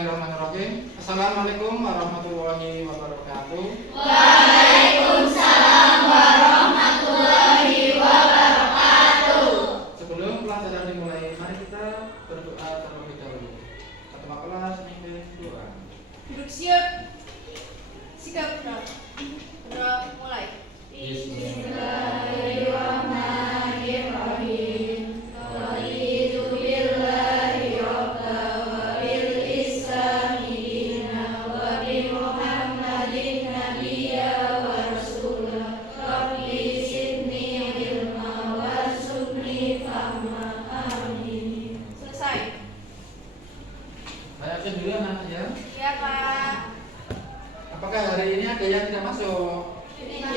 Bismillahirrahmanirrahim. Assalamualaikum warahmatullahi wabarakatuh. Waalaikumsalam warahmatullahi wabarakatuh. Sebelum pelajaran dimulai, mari kita berdoa terlebih dahulu. Ketua kelas memimpin doa. Duduk siap. Sikap gerak. Gerak mulai. Bismillahirrahmanirrahim. Raditu billahi rabba wa bil islami dina wa bi Muhammadin nabiyya wa rasulah. Rabbi zidni ilma warzuqni fahma. Amin. Selesai. Saya absen dulu anak ya. Iya, Pak. Apakah hari ini ada yang tidak masuk? Iya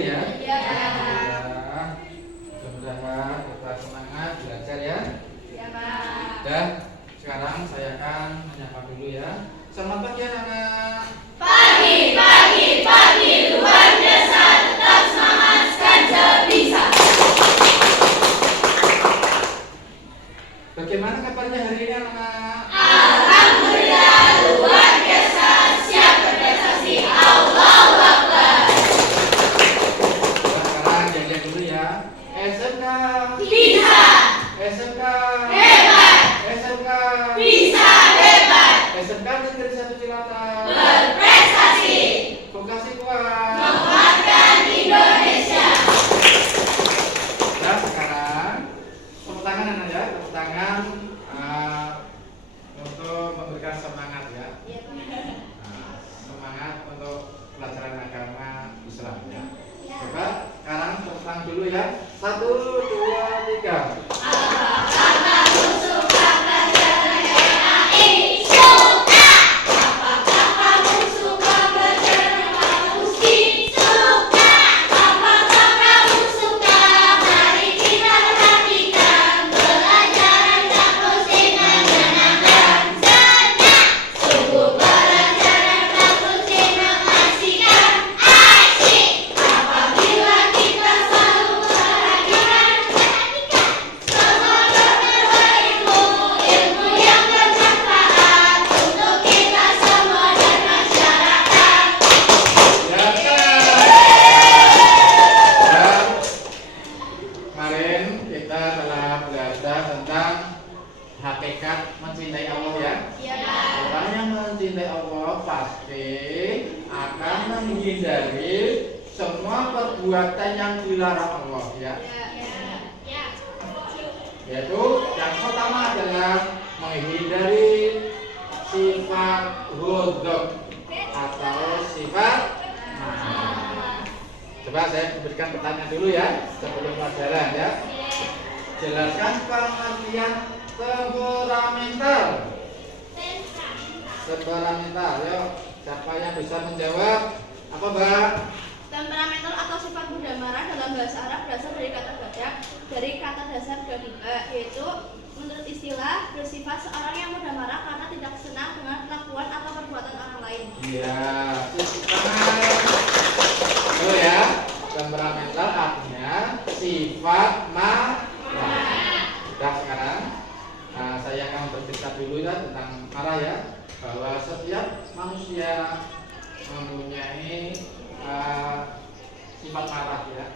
ya. Iya. Alhamdulillah. Mudah-mudahan kita semangat belajar ya. Iya, Pak. Dan sekarang saya akan menyapa dulu ya. Selamat pagi anak-anak. Pagi, luar biasa, tetap semangat, Ganjar bisa. Bagaimana kabarnya hari ini anak-anak? Alhamdulillah, luar biasa, siap berprestasi, Allahu Akbar. Sekarang jajan dulu ya. SMK. Bisa, SMK. hebat, SMK. bisa, hebat, SMK Negeri 1 Cilacap. berprestasi, Vokasi kuat. menguatkan Indonesia. Nah sekarang tepuk tangan anak ya, tepuk tangan untuk memberikan semangat ya. Semangat untuk pelajaran agama Islam ya. Coba sekarang tepuk tangan dulu ya. 1, 2, 3. Apakah kamu suka pelajaran PAI? Suka. Apakah kamu suka pelajaran Kamuski? Suka. Apakah kamu suka? Mari kita perhatikan pelajaran Kamuski menyenangkan. Senang. Sungguh pelajaran Kamuski mengasihkan. Asyik. Apabila kita selalu perhatikan. Semoga berilmu, ilmu yang bermanfaat untuk kita semua dan masyarakat. Ya. Dan kemarin kita telah belajar tentang hakikat mencintai Allah ya. Orang yang mencintai Allah pasti akan menghindari semua perbuatan yang dilarang Allah ya. Yaitu yang pertama adalah menghindari sifat ghadab atau sifat marah. Coba saya berikan pertanyaan dulu ya sebelum pelajaran ya. Jelaskan pengertian temperamental. Temperamental, yuk. Siapa yang bisa menjawab? Apa, Mbak? Temperamental atau sifat mudah marah dalam bahasa Arab berasal dari kata dasar ghadiba, yaitu menurut istilah bersifat seorang yang mudah marah karena tidak senang dengan kelakuan atau perbuatan orang lain. Iya, tangan. Tuh ya, temperamental artinya sifat marah. Nah, sekarang saya akan bercerita dulu ya tentang marah ya, bahwa setiap manusia mempunyai sifat marah ya,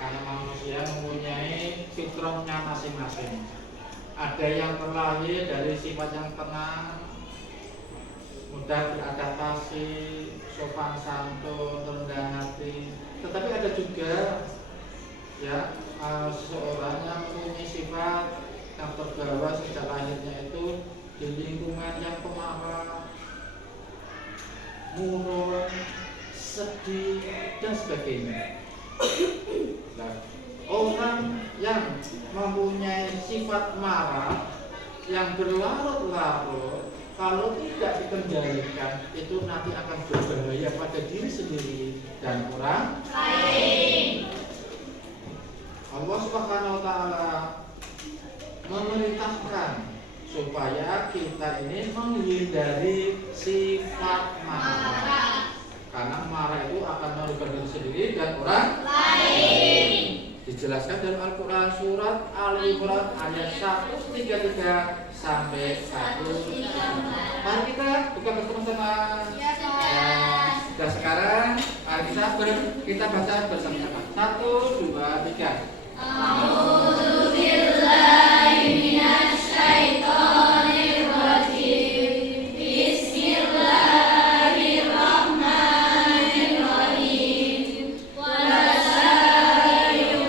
karena manusia mempunyai fitrahnya masing-masing. Ada yang terlahir dari sifat yang tenang, mudah beradaptasi, sopan santun, rendah hati. Tetapi ada juga ya seseorang yang mempunyai sifat yang terbawa sejak lahirnya itu di lingkungan yang pemarah, murung, sedih dan sebagainya. Nah, orang yang mempunyai sifat marah yang berlarut-larut kalau tidak dikendalikan itu nanti akan berbahaya pada diri sendiri dan orang lain. Allah Subhanahu wa taala memerintahkan supaya kita ini menghindari sifat marah. Karena marah itu akan merugikan diri sendiri dan orang lain. Dijelaskan dalam Al-Quran surat Al-Imran ayat 133 sampai 134. Mari kita buka bersama-sama. Ya, Sudah sekarang mari kita baca bersama-sama. 1, 2, 3. A'udzu billahi minasy syaithanir rajim. Bismillahirrahmanirrahim. Wasari'u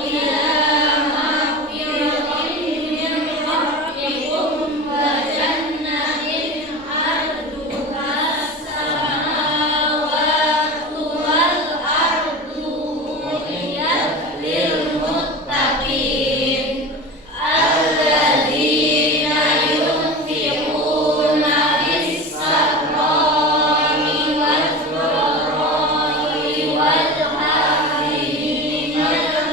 ila maghfiratin min rabbikum wa jannatin 'arduhas samawati wal ardu u'iddat lil muttaqin alladzina yunfiquna bis-sarra'i wad-dharra'i wal-'afina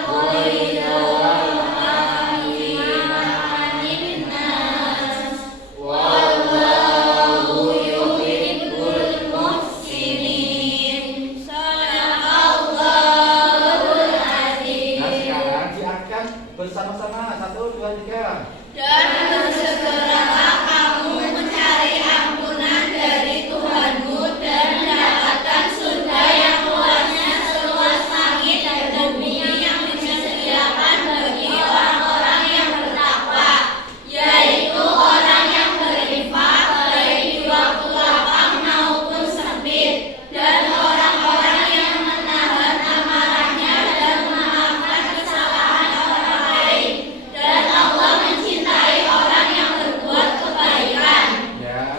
'anil-'afina 'anin-nas wallahu yuhibbul muhsinin. Shadaqallahul azim. Nah sekarang diartikan bersama-sama. 1, 2, 3. Dan bersegeralah kamu mencari ampunan dari Tuhanmu dan mendapatkan surga yang luasnya seluas langit dan bumi yang disediakan bagi orang-orang yang bertakwa, yaitu orang yang berinfak baik di waktu lapang maupun sempit, dan orang-orang yang menahan amarahnya dan memaafkan kesalahan orang lain, dan Allah mencintai orang yang berbuat kebaikan. Ya,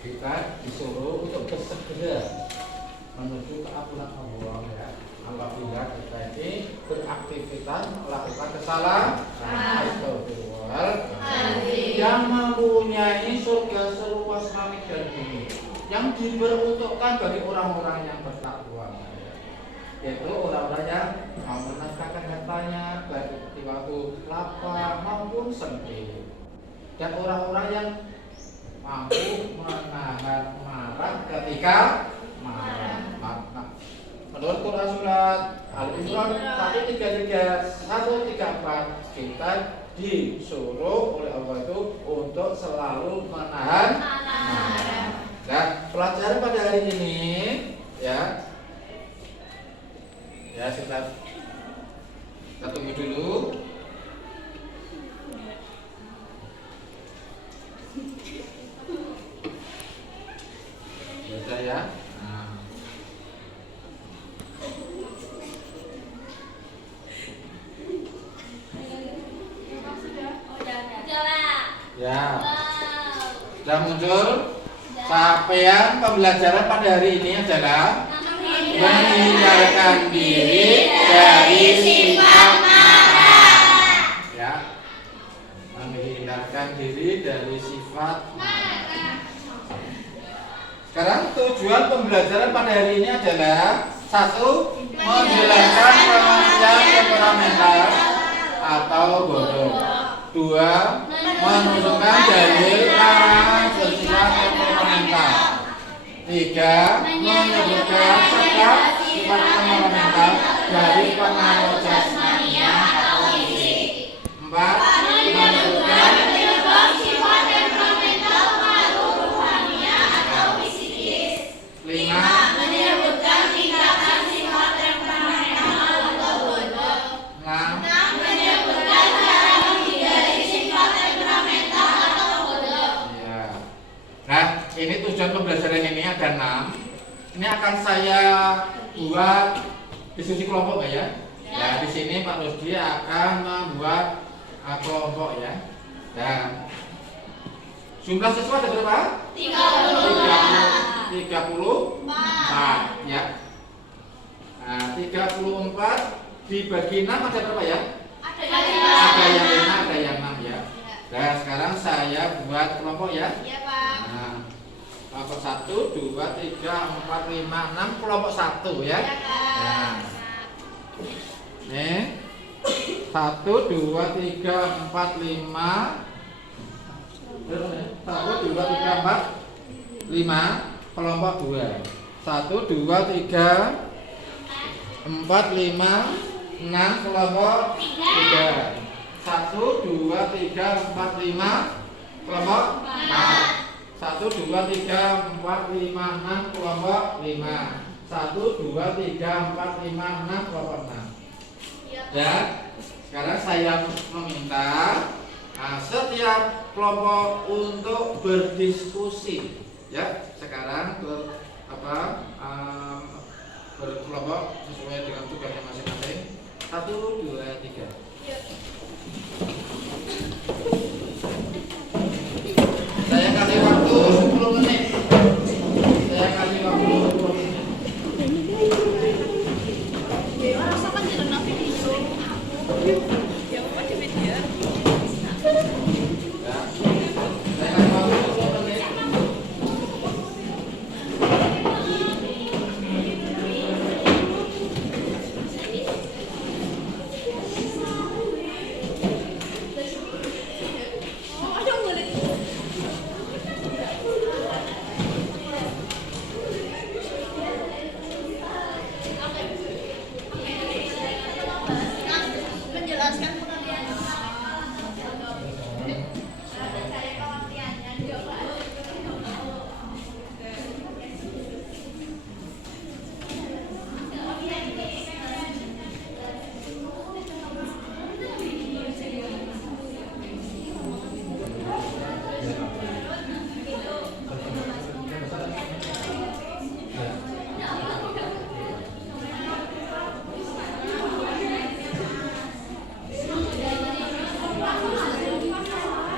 kita disuruh untuk bersegera menuju keampunan Allah ya. Apabila kita ini beraktivitas melakukan kesalahan, astagfirullah, yang mempunyai surga seluas langit dan bumi, yang diperuntukkan bagi orang-orang yang bertakwa, ya. Yaitu orang-orang yang mau menafkahkan hartanya baik di waktu lapang maupun sempit, dan orang-orang yang mampu menahan marah ketika marah. Menurut Quran surat Al-Imran 133 kita disuruh oleh Allah itu untuk selalu menahan marah. Dan pelajaran pada hari ini ya kita tunggu dulu. Baca ya. Nah. Ya. Sudah muncul. Capaian pembelajaran pada hari ini adalah menghindarkan diri dari sifat marah. Ya. Menghindarkan diri dari sifat marah. Sekarang tujuan pembelajaran pada hari ini adalah 1. Menjelaskan pengertian temperamental atau bodoh. 2. Menunjukkan dalil larangan bersifat temperamental. 3. Menyebutkan sebab sifat temperamental dari pengaruh jasmania atau fisik. 4. Menyebutkan penyebab sifat temperamental pengaruh rohania atau psikis. 5. Menyebutkan tingkatan sifat temperamental atau bodoh. 6. Menyebutkan cara menghindari sifat temperamental atau bodoh. Ya. Nah, ini tujuan pembelajaran ini ada 6. Ini akan saya buat diskusi kelompok ya. Ya, di sini Pak Rusdi akan membuat kelompok ya. Dan jumlah siswa ada berapa? 34 ya. Nah, 34 dibagi 6 ada berapa ya? Ada yang 5, ada yang 6 ya. Nah, sekarang saya buat kelompok ya. Iya, Pak. Nah, kelompok 1, 2, 3, 4, 5, 6 kelompok 1 ya. Nah, nih 1, 2, 3, 4, 5 1, 2, 3, 4, 5 kelompok 2. 1, 2, 3, 4, 5, 6 kelompok 3. 1, 2, 3, 4, 5 kelompok 4. 1, 2, 3, 4, 5, 6 kelompok 5. 1, 2, 3, 4, 5, 6 kelompok 6. Ya, sekarang saya meminta setiap kelompok untuk berdiskusi. Ya, sekarang berkelompok sesuai dengan tugasnya masing-masing. 1, 2, 3. Saya kasih waktu 10 menit. Saya kasih waktu 10 menit. Rasakan jalan video. Ya, apa di media? Ya. Saya kasih waktu 10 menit. Menjelaskan pengertian. Saya pengertiannya juga.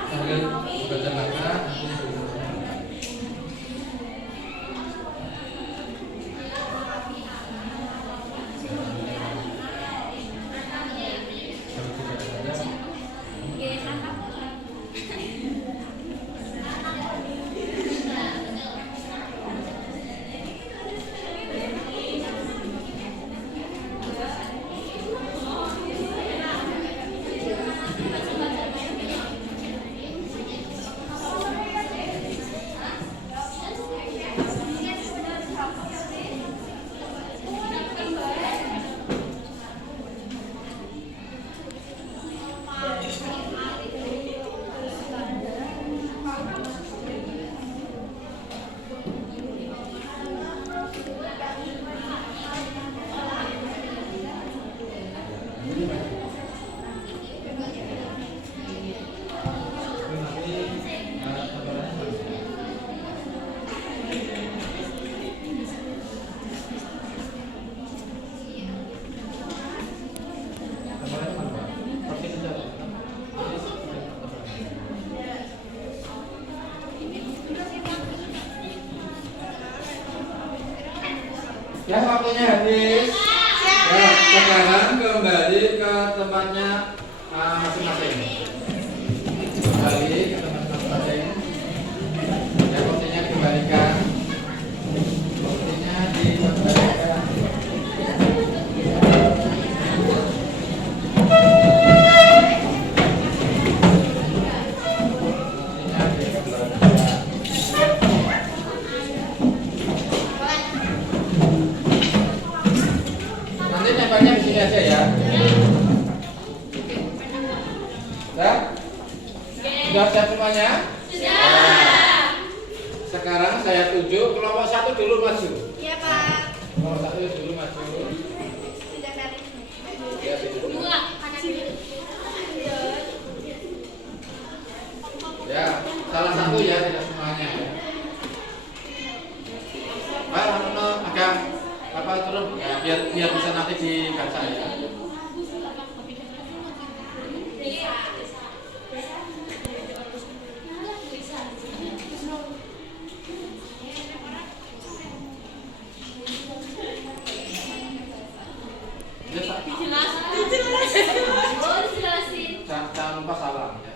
Sambil baca mata. Ya, waktunya habis. Ya, sekarang kembali ke tempatnya masing-masing. Kembali ke tempat masing-masing. Ya, waktunya dikembalikan. Waktunya dikembalikan. Waktunya dikembalikan. Nanti nempelnya di sini aja ya. Sudah siap semuanya? Sudah. Sekarang saya tuju kelompok 1 dulu maju. Iya, Pak. Kelompok 1 dulu maju. Sudah dari Ya, situ dulu. Ya, salah satu ya, tidak semuanya ya. Pak, agak turun ya, biar bisa nanti dibaca ya. Jangan lupa salam ya.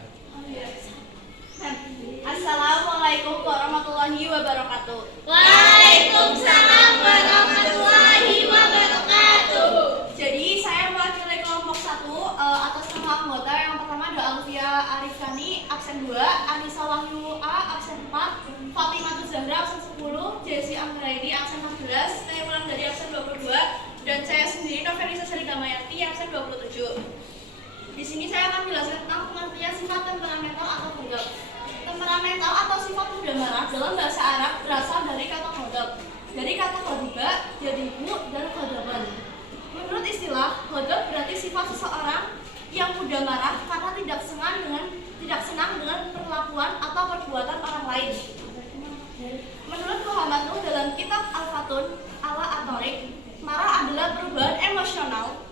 Assalamualaikum warahmatullahi wabarakatuh. Waalaikumsalam warahmatullahi wabarakatuh. Jadi saya mewakili kelompok 1 atas nama anggota. Yang pertama ada Alfia Arifani absen 2, Anissa Wahyu A absen 4, Fatimah Zahra absen 10, Jesse Anggraini absen 14, saya ulang dari absen 22, dan saya sendiri Novelisa Sari Damayanti absen 20. menjelaskan tentang pengertian sifat temperamental atau ghadab. Temperamental atau sifat mudah marah dalam bahasa Arab berasal dari kata ghadab, dari kata ghadiba, yadibu, dan ghadaban. Menurut istilah, ghadab berarti sifat seseorang yang mudah marah karena tidak senang dengan perlakuan atau perbuatan orang lain. Menurut Muhammad Nuh dalam kitab Al-Fatun ala At-Tariq, marah adalah perubahan emosional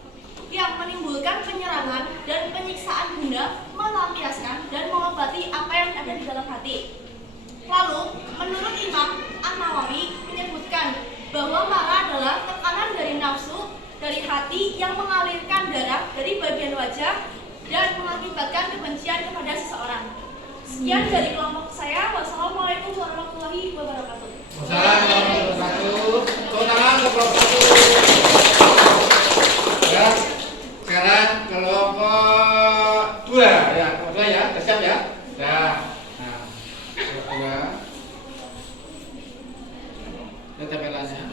yang menimbulkan penyerangan dan penyiksaan guna melampiaskan dan mengobati apa yang ada di dalam hati. Lalu, menurut Imam An-Nawawi menyebutkan bahwa marah adalah tekanan dari nafsu, dari hati yang mengalirkan darah dari bagian wajah dan mengakibatkan kebencian kepada seseorang. Sekian dari kelompok saya. Wassalamualaikum warahmatullahi wabarakatuh. Wassalamualaikum warahmatullahi wabarakatuh. Tepuk tangan untuk kelompok 1. Ya, sekarang kelompok 2 ya, kelompok 2 ya, siap ya? Ya. Nah, kelompok 2. Lihat tempelannya.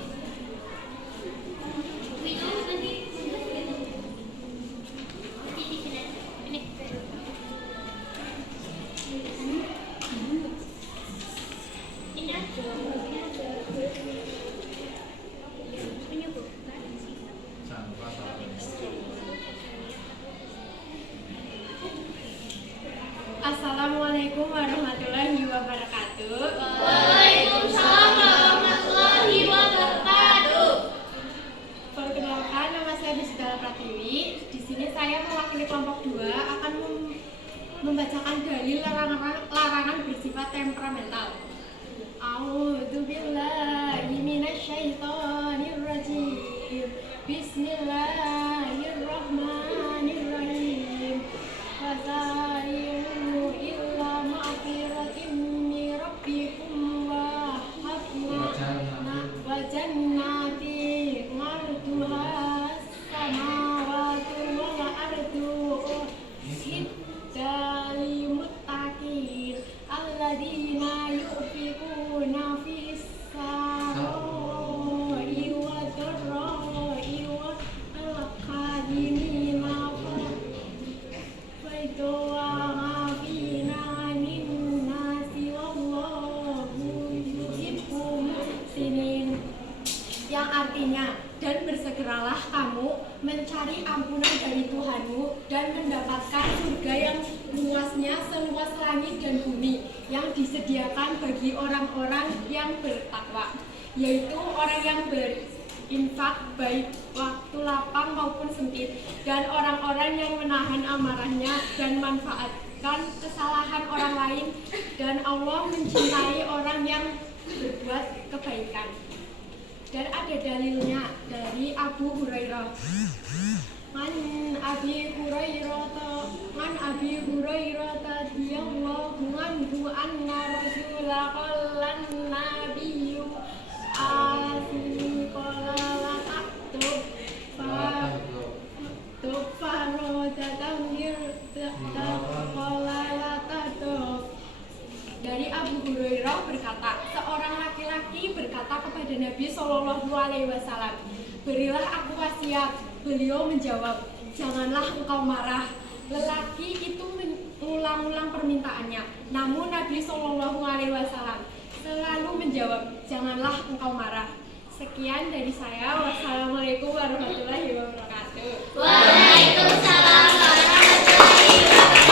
Assalamualaikum warahmatullahi wabarakatuh. Waalaikumsalam warahmatullahi wabarakatuh. Perkenalkan, nama saya Bisdala Pratiwi. Di sini saya mewakili kelompok 2 akan membacakan dalil larangan bersifat temperamental. A'udzubillahi minasyaitonirrajim. Bismillahirrahmanirrahim. Wasari'u illa ma'firatin min rabbikum wa jannati marduha samawati wal ardu hiddal muttaqin alladzina yunfiquna fis sarai wa dharrai wa al-kadhimina yang artinya, dan bersegeralah kamu mencari ampunan dari Tuhanmu dan mendapatkan surga yang luasnya seluas langit dan bumi yang disediakan bagi orang-orang yang bertakwa, yaitu orang yang berinfak baik waktu lapang maupun sempit, dan orang-orang yang menahan amarahnya dan manfaatkan kesalahan orang lain, dan Allah mencintai orang yang berbuat kebaikan. Dan ada dalilnya dari Abu Hurairah. Man Abi Hurairah radhiyallahu anhu anna Rasulullah qallan nabiyyu qala la taktub dari Abu Hurairah berkata, seorang laki-laki berkata kepada Nabi Shallallahu Alaihi Wasallam, berilah aku wasiat. Beliau menjawab, janganlah engkau marah. Lelaki itu mengulang-ulang permintaannya, namun Nabi Shallallahu Alaihi Wasallam selalu menjawab, janganlah engkau marah. Sekian dari saya. Wassalamualaikum warahmatullahi wabarakatuh. Waalaikumsalam warahmatullahi wabarakatuh.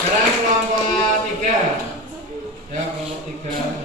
Sekarang kelompok 3. Ya, kelompok 3.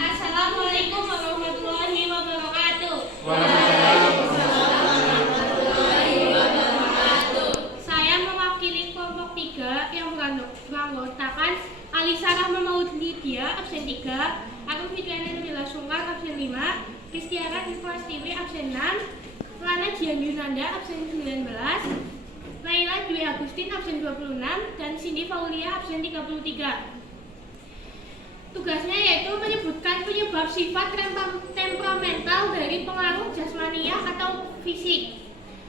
Assalamualaikum warahmatullahi wabarakatuh. Saya mewakili kelompok 3 yang beranggotakan Alisa Rahma Maudlidia absen 3, Agus Fitriana Nabila Sungkar absen 5, Kristiana Ikhlas Tiwi absen 6, Lana Jian Yunanda absen 19, Laila Dwi Agustin absen 26, dan Cindy Faulia absen 33. Tugasnya yaitu menyebutkan penyebab sifat temperamental dari pengaruh jasmania atau fisik.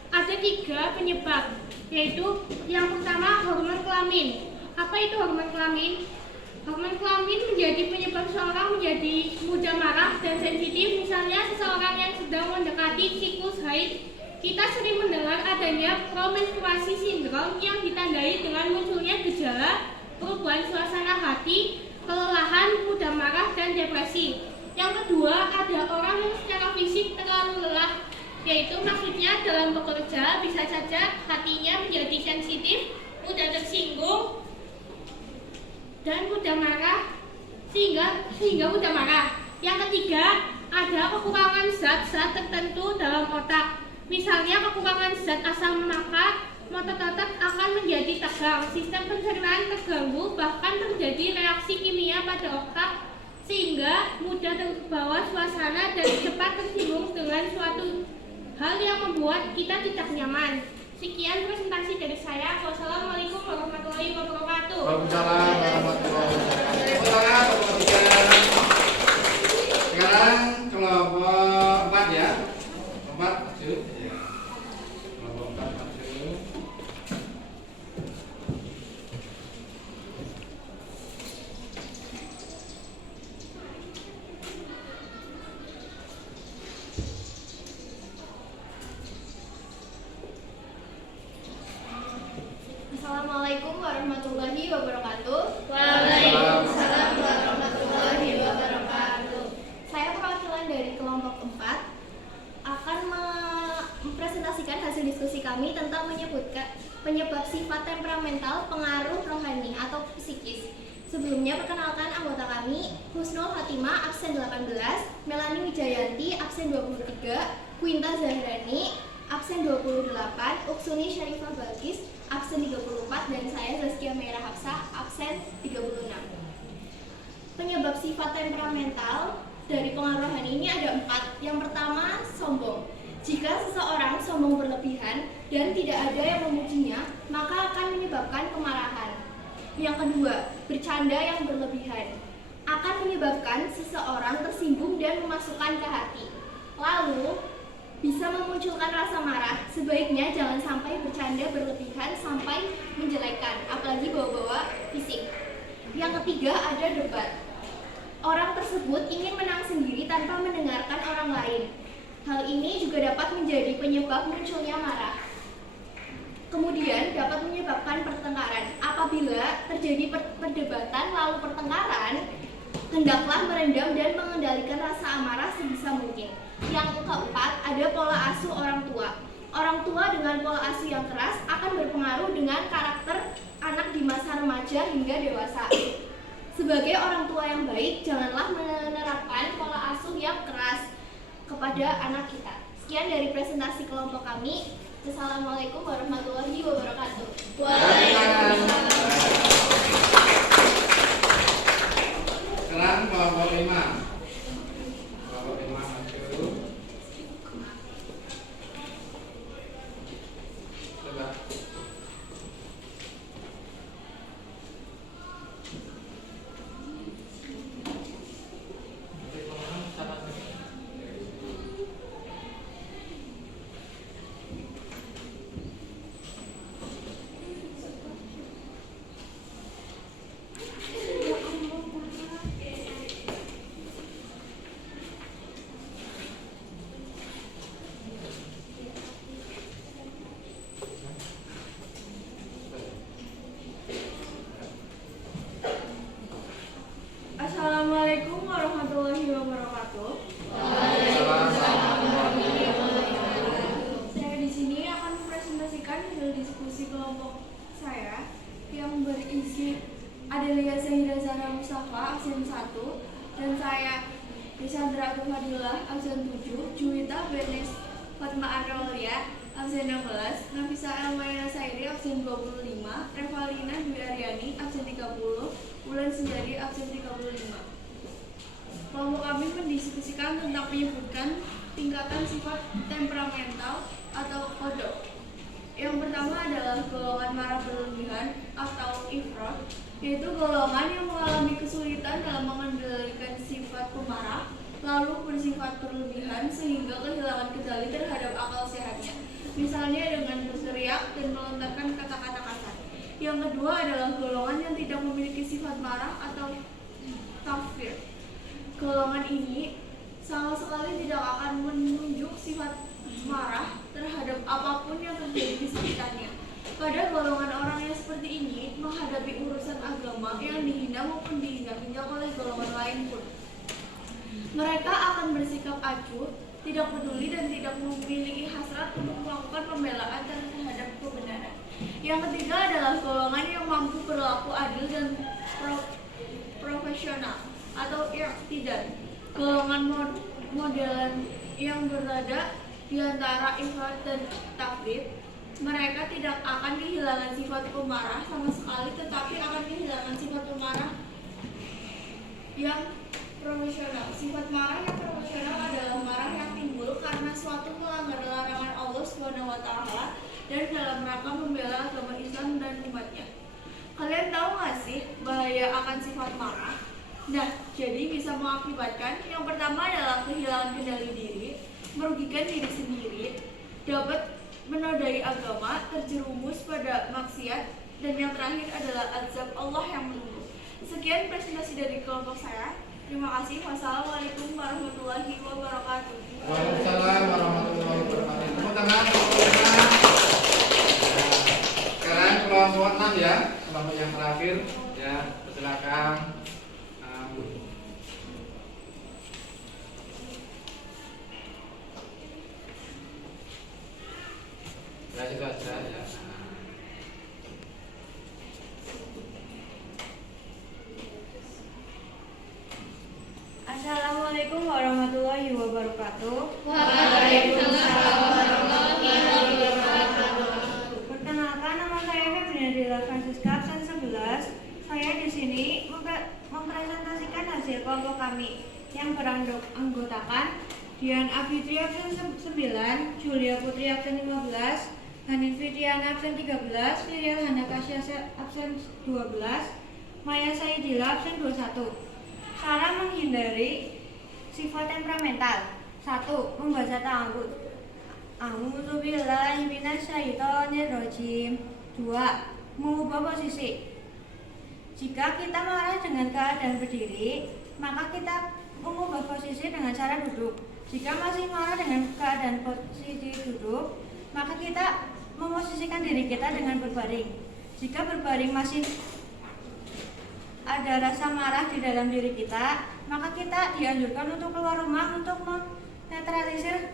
Ada 3 penyebab, yaitu yang pertama hormon kelamin. Apa itu hormon kelamin? Hormon kelamin menjadi penyebab seseorang menjadi mudah marah dan sensitif. Misalnya seseorang yang sedang mendekati siklus haid, kita sering mendengar adanya promenstruasi sindrom yang ditandai dengan munculnya gejala perubahan suasana hati, kelelahan, mudah marah, dan depresi. Yang kedua, ada orang yang secara fisik terlalu lelah, yaitu maksudnya dalam bekerja bisa saja hatinya menjadi sensitif, mudah tersinggung, dan mudah marah sehingga mudah marah. Yang ketiga, ada kekurangan zat-zat tertentu dalam otak. Misalnya kekurangan zat asam maka otot-otot akan menjadi tegang, sistem pencernaan terganggu, bahkan terjadi reaksi kimia pada otak sehingga mudah terbawa suasana dan cepat tersinggung dengan suatu hal yang membuat kita tidak nyaman. Sekian presentasi dari saya. Wassalamualaikum warahmatullahi wabarakatuh. Waalaikumsalam warahmatullahi wabarakatuh. Sekarang kelompok 4 ya. Kelompok 4 maju. Kelompok 4 maju. Assalamualaikum warahmatullahi wabarakatuh. Waalaikumsalam warahmatullahi wabarakatuh. Saya perwakilan dari kelompok 4 akan mempresentasikan hasil diskusi kami tentang menyebutkan penyebab sifat temperamental pengaruh rohani atau psikis. Sebelumnya perkenalkan anggota kami, Husnul Hatimah absen 18, Melani Wijayanti absen 23, Quinta Zahrani absen 28, Uksuni Syarifah Balkis absen 34, dan saya Zaskia Meira Hafsah absen 36. Penyebab sifat temperamental dari pengaruh rohani ini ada 4. Yang pertama, sombong. Jika seseorang sombong berlebihan dan tidak ada yang memujinya, maka akan menyebabkan kemarahan. Yang kedua, bercanda yang berlebihan akan menyebabkan seseorang tersinggung dan memasukkan ke hati. Lalu, bisa memunculkan rasa marah. Sebaiknya jangan sampai bercanda berlebihan sampai menjelekan, apalagi bawa-bawa fisik. Yang ketiga, ada debat. Orang tersebut ingin menang sendiri tanpa mendengarkan orang lain. Hal ini juga dapat menjadi penyebab munculnya marah. Kemudian dapat menyebabkan pertengkaran. Apabila terjadi perdebatan lalu pertengkaran, hendaklah merendam dan mengendalikan rasa amarah sebisa mungkin. Yang keempat, ada pola asuh orang tua. Orang tua dengan pola asuh yang keras akan berpengaruh dengan karakter anak di masa remaja hingga dewasa. Sebagai orang tua yang baik, janganlah menerapkan pola asuh yang keras kepada anak kita. Sekian dari presentasi kelompok kami. Wassalamualaikum warahmatullahi wabarakatuh. Waalaikumsalam. Sekarang kelompok 5. Kelompok 5 maju. Coba. Assalamualaikum warahmatullahi wabarakatuh. Saya di sini akan mempresentasikan hasil diskusi kelompok saya yang berisi Adelia Zahira Zahra Mustafa absen 1, dan saya Desandra Fadilah absen 7, Juwita Bernis Fatma Anrolia absen 16, Nafisa Elmayana Sairi absen 25, Revalina Dwi Aryani absen 30, Bulan Sendari absen 35. Kelompok kami mendiskusikan tentang menyebutkan tingkatan sifat temperamental atau kodok. Yang pertama adalah golongan marah berlebihan atau ifrat, yaitu golongan yang mengalami kesulitan dalam mengendalikan sifat pemarah, lalu bersifat berlebihan sehingga kehilangan kendali terhadap akal sehatnya, misalnya dengan berteriak dan melontarkan kata-kata kasar. Yang kedua adalah golongan yang tidak memiliki sifat marah atau kafir. Golongan ini sama sekali tidak akan menunjuk sifat marah terhadap apapun yang terjadi di sekitarnya. Pada golongan orang yang seperti ini menghadapi urusan agama yang dihina maupun diinjak-injak oleh golongan lain pun, mereka akan bersikap acuh, tidak peduli dan tidak memiliki hasrat untuk melakukan pembelaan terhadap kebenaran. Yang ketiga adalah golongan yang mampu berlaku adil dan profesional atau i'tidal. Golongan modelan yang berada di antara ifrat dan tafrid, mereka tidak akan kehilangan sifat pemarah sama sekali, tetapi akan kehilangan sifat pemarah yang profesional. Sifat marah yang profesional adalah marah yang timbul karena suatu melanggar larangan Allah SWT dan dalam rangka membela agama Islam dan umatnya. Kalian tahu nggak sih bahaya akan sifat marah? Nah, jadi bisa mengakibatkan yang pertama adalah kehilangan kendali diri, merugikan diri sendiri, dapat menodai agama, terjerumus pada maksiat, dan yang terakhir adalah azab Allah yang menunggu. Sekian presentasi dari kelompok saya. Terima kasih. Wassalamualaikum warahmatullahi wabarakatuh. Waalaikumsalam warahmatullahi wabarakatuh. Tepuk tangan. Sekarang kelompok 6 ya, kelompok yang terakhir ya, silakan. Ya, itu aja ya. Assalamualaikum warahmatullahi wabarakatuh. Waalaikumsalam warahmatullahi wabarakatuh. Perkenalkan, nama saya Febriana Francisca, absen 11. Saya di sini mempresentasikan hasil kelompok kami yang beranggotakan Dian Afitri absen 9, Julia Putri absen 15, Hanin Fitriana absen 13, Lirial Hanakasya absen 12, Maya Saidila absen 21. Cara menghindari sifat temperamental. 1. Membaca ta'awud. A'udzubillahi minasyaitonirrajim. 2. Mengubah posisi. Jika kita marah dengan keadaan berdiri, maka kita mengubah posisi dengan cara duduk. Jika masih marah dengan keadaan posisi duduk, maka kita memosisikan diri kita dengan berbaring. Jika berbaring masih ada rasa marah di dalam diri kita, maka kita dianjurkan untuk keluar rumah untuk menetralisir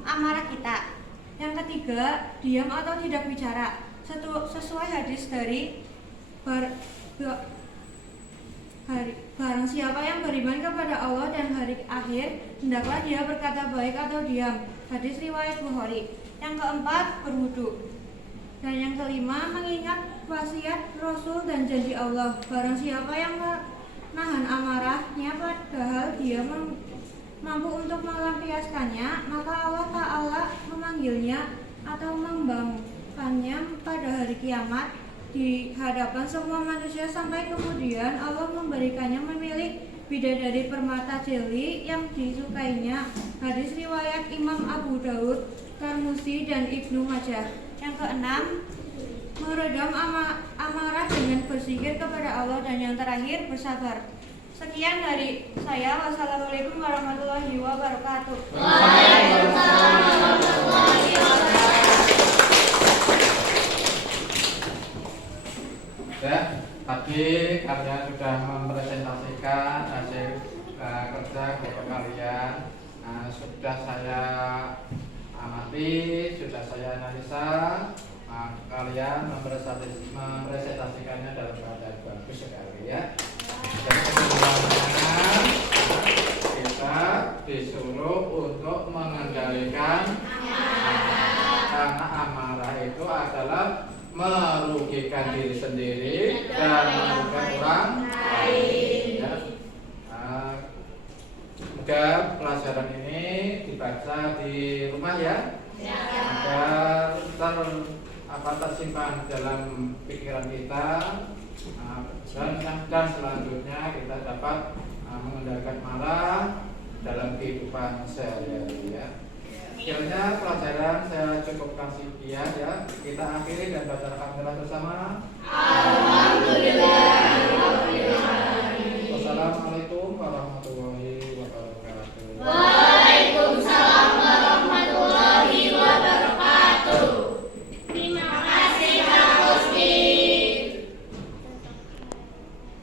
amarah kita. Yang ketiga, diam atau tidak bicara. Sesuai hadis dari barang siapa yang beriman kepada Allah dan hari akhir, hendaklah dia berkata baik atau diam. Hadis riwayat Bukhari. Yang keempat, berwudu. Dan yang kelima, mengingat wasiat Rasul dan janji Allah. Barang siapa yang menahan amarahnya padahal dia mampu untuk melampiaskannya, maka Allah Ta'ala memanggilnya atau membangkannya pada hari kiamat di hadapan semua manusia, sampai kemudian Allah memberikannya memilih bidadari permata jeli yang disukainya. Hadis riwayat Imam Abu Daud, Tirmidzi dan Ibnu Majah. Yang keenam, meredam amarah dengan berzikir kepada Allah. Dan yang terakhir, bersabar. Sekian dari saya. Wassalamualaikum warahmatullahi wabarakatuh. Waalaikumsalam warahmatullahi wabarakatuh. Ya, tadi kalian sudah mempresentasikan hasil kerja kelompok kalian. Sudah saya amati, sudah saya analisa. Kalian mempresentasikannya dalam keadaan bagus sekali ya. Jadi kesimpulannya kita disuruh untuk mengendalikan karena amarah itu adalah merugikan diri sendiri dan merugikan orang lain. Ya. Semoga pelajaran ini dibaca di rumah ya, agar tersimpan dalam pikiran kita, dan selanjutnya kita dapat mengendalikan marah dalam kehidupan sehari-hari ya. Kiranya pelajaran saya cukupkan sekian ya. Kita akhiri dan baca alhamdulillah bersama.